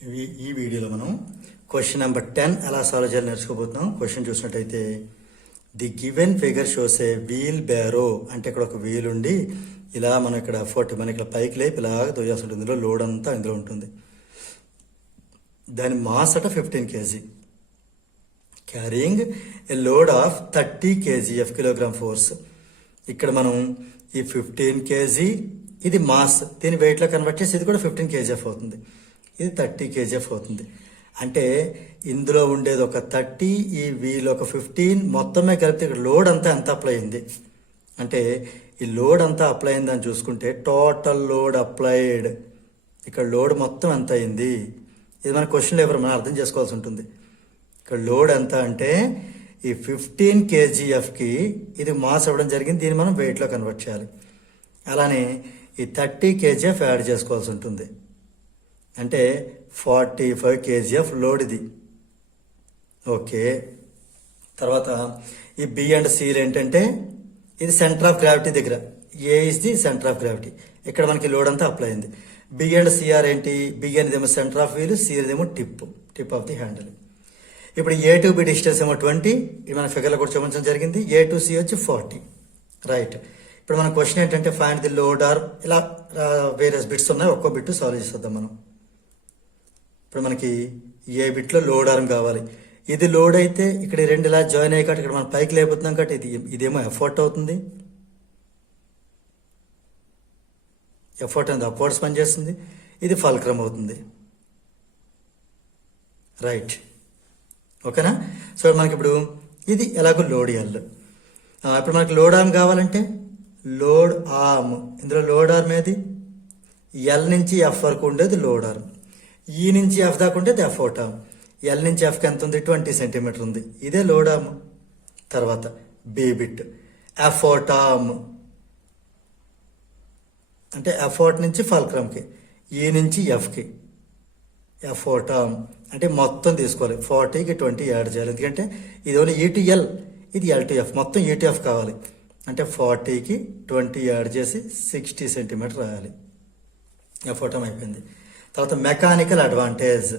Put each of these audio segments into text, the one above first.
ఈ వీడియోలో మనం క్వశ్చన్ నెంబర్ 10 ఎలా సాల్వ్ చేయాలి నేర్చుకోబోతున్నాం. క్వశ్చన్ చూసినట్టయితే the given figure shows a wheelbarrow, అంటే ఇక్కడ ఒక వీల్ ఉండి ఇలా మనం ఇక్కడ 40 మన ఇక్కడ పైకి లేపి ఇలా తోయాల్సి ఉంటుంది. ఇందులో లోడ్ అంతా ఇందులో ఉంటుంది. దాని మాస్ అట 15 kg, carrying A load of 30 kgf kilogram force. ఇక్కడ మనం ఈ 15 kg ఇది మాస్, దీని వెయిట్లో కన్వర్ట్ చేసి ఇది కూడా 15 kgf అవుతుంది. ఇది 30 kgf అవుతుంది. అంటే ఇందులో ఉండేది ఒక 30, ఈ వీల్ ఒక 15, మొత్తమే కలిపితే ఇక్కడ లోడ్ అంతా ఎంత అప్లై అయింది అంటే ఈ లోడ్ అంతా అప్లై అయిందని చూసుకుంటే టోటల్ లోడ్ అప్లైడ్, ఇక్కడ లోడ్ మొత్తం ఎంత అయింది ఇది మన క్వశ్చన్లో ఎవరు మనం అర్థం చేసుకోవాల్సి ఉంటుంది. ఇక్కడ లోడ్ ఎంత అంటే ఈ 15 kgfకి ఇది మాస్ అవ్వడం జరిగింది, దీన్ని మనం వెయిట్లో కన్వర్ట్ చేయాలి. అలానే ఈ 30 kgf యాడ్ చేసుకోవాల్సి ఉంటుంది. అంటే 45 kgf లోడ్ ఇది. ఓకే, తర్వాత ఈ బి అండ్ సిలు ఏంటంటే ఇది సెంటర్ ఆఫ్ గ్రావిటీ దగ్గర, A is the centre of gravity, ఇక్కడ మనకి లోడ్ అంతా అప్లై అయింది. బి అండ్ సిఆర్ ఏంటి, బి అనేదేమో సెంటర్ ఆఫ్ వీల్, సి అనేదేమో టిప్ ఆఫ్ ది హ్యాండిల్. ఇప్పుడు ఏ టు బి డిస్టెన్స్ ఏమో 20, ఇది మన ఫిగర్లో కూడా చూపించడం జరిగింది. ఏ టు సి వచ్చి 40. రైట్, ఇప్పుడు మన క్వశ్చన్ ఏంటంటే ఫైండ్ ది లోడ్ ఆర్, ఇలా వేరియస్ బిట్స్ ఉన్నాయి, ఒక్కో బిట్ సాల్వ్ చేసేద్దాం మనం. ఇప్పుడు మనకి ఏ బిట్లో లోడ్ ఆర్మ్ కావాలి. ఇది లోడ్ అయితే ఇక్కడ రెండు ఇలా జాయిన్ అయ్యి ఇక్కడ మనం పైకి లేకపోతున్నాం కాబట్టి ఇదేమో ఎఫర్ట్ అవుతుంది. ఎఫర్ట్ అనేది అప్వర్డ్స్ పనిచేస్తుంది, ఇది ఫల్క్రమ్ అవుతుంది. రైట్, ఓకేనా. సో మనకి ఇప్పుడు ఇది ఎలాగో లోడ్ ఎల్. ఇప్పుడు మనకి లోడ్ ఆర్మ్ కావాలంటే లోడ్ ఆర్మ్, ఇందులో లోడ్ ఆర్మ్ ఏది ఎల్ నుంచి ఎఫ్ వరకు ఉండేది లోడ్ ఆర్మ్, ఈ నుంచి ఎఫ్ దాకా ఉండేది ఎఫర్ట్ ఆర్మ్. ఎల్ నుంచి ఎఫ్కి ఎంత ఉంది, 20 సెంటీమీటర్ ఉంది, ఇదే లోడ్ ఆర్మ్. తర్వాత బి బిట్ ఎఫర్ట్ ఆర్మ్, అంటే ఎఫర్ట్ నుంచి ఫల్క్రమ్కి, ఈ నుంచి ఎఫ్కి ఎఫర్ట్ ఆర్మ్. అంటే మొత్తం తీసుకోవాలి, 40కి 20 యాడ్ చేయాలి, ఎందుకంటే ఇది ఓన్లీ ఈ టు ఎల్, ఇది ఎల్ టు ఎఫ్, మొత్తం ఈ టు ఎఫ్ కావాలి. అంటే 40కి 20 యాడ్ చేసి 60 సెంటీమీటర్ రాయాలి. ఎఫర్ట్ ఆర్మ్ అయిపోయింది. తర్వాత మెకానికల్ అడ్వాంటేజ్.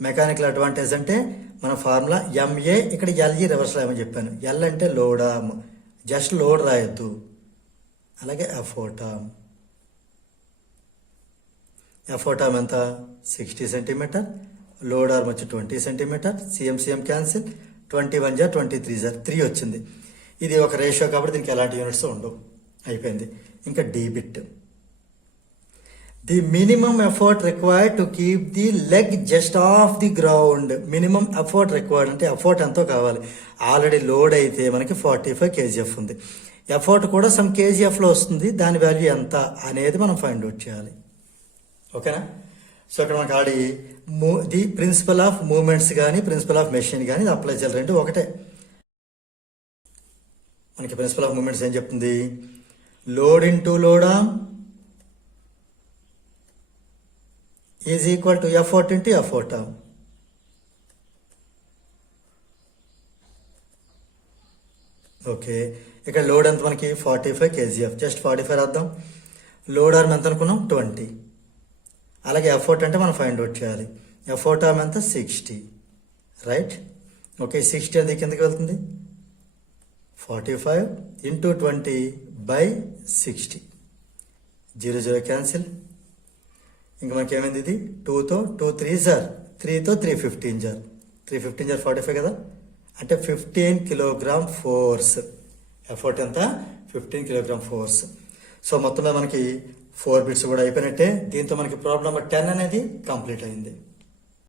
మెకానికల్ అడ్వాంటేజ్ అంటే మన ఫార్ములా ఎంఏ, ఇక్కడ ఎల్ఈ రివర్స్ రాయమని చెప్పాను. ఎల్ అంటే లోడ్ ఆర్మ్, జస్ట్ లోడ్ రాయొద్దు. అలాగే ఎఫర్ట్ ఆర్మ్, ఎఫర్ట్ ఆర్మ్ ఎంత 60 సెంటీమీటర్, లోడ్ ఆర్మ్ వచ్చి 20 సెంటీమీటర్, సిఎం క్యాన్సిల్, 21 జా 23 జా 3 వచ్చింది. ఇది ఒక రేషియో కాబట్టి దీనికి ఎలాంటి యూనిట్స్ ఉండవు. అయిపోయింది. ఇంకా D bit, the minimum effort required to keep the leg just off the ground. Minimum effort required అంటే ఎఫర్ట్ ఎంతో కావాలి. ఆల్రెడీ లోడ్ అయితే మనకి 45 kgf ఉంది, ఎఫర్ట్ కూడా సమ్ kgfలో వస్తుంది, దాని వాల్యూ ఎంత అనేది మనం ఫైండ్ అవుట్ చేయాలి. ఓకేనా. సో ఇక్కడ మనకి ఆడి ది ప్రిన్సిపల్ ఆఫ్ మూమెంట్స్ కానీ ప్రిన్సిపల్ ఆఫ్ మెషిన్ కానీ అప్లై చేయాలి, రెండు ఒకటే. మనకి ప్రిన్సిపల్ ఆఫ్ మూమెంట్స్ ఏం చెప్తుంది, load into load arm is equal to effort into effort arm. Okay, ఇక్కడ లోడ్ ఎంత మనకి 45 kgf, జస్ట్ 45 రాద్దాం. లోడ్ ఆర్మ్ ఎంత అనుకున్నాం 20. అలాగే ఎఫర్ట్ అంటే మనం ఫైండ్ అవుట్ చేయాలి. ఎఫర్ట్ ఆర్మ్ ఎంత 60. Right, okay. 60 అది కిందకి వెళ్తుంది, 45 ఇంటూ 20 బై 60, 0 క్యాన్సిల్. ఇంకా మనకి ఏమైంది, ఇది 2తో 2 3 జార్, 3తో 315 జార్, 315 జార్ 45 కదా, అంటే 15 కిలోగ్రామ్ ఫోర్స్. ఎఫర్ట్ ఎంత 15 కిలోగ్రామ్ ఫోర్స్. సో మొత్తంలో మనకి 4 బిట్స్ కూడా అయిపోయినట్టే. దీంతో మనకి ప్రాబ్లం నెంబర్ 10 అనేది కంప్లీట్ అయింది.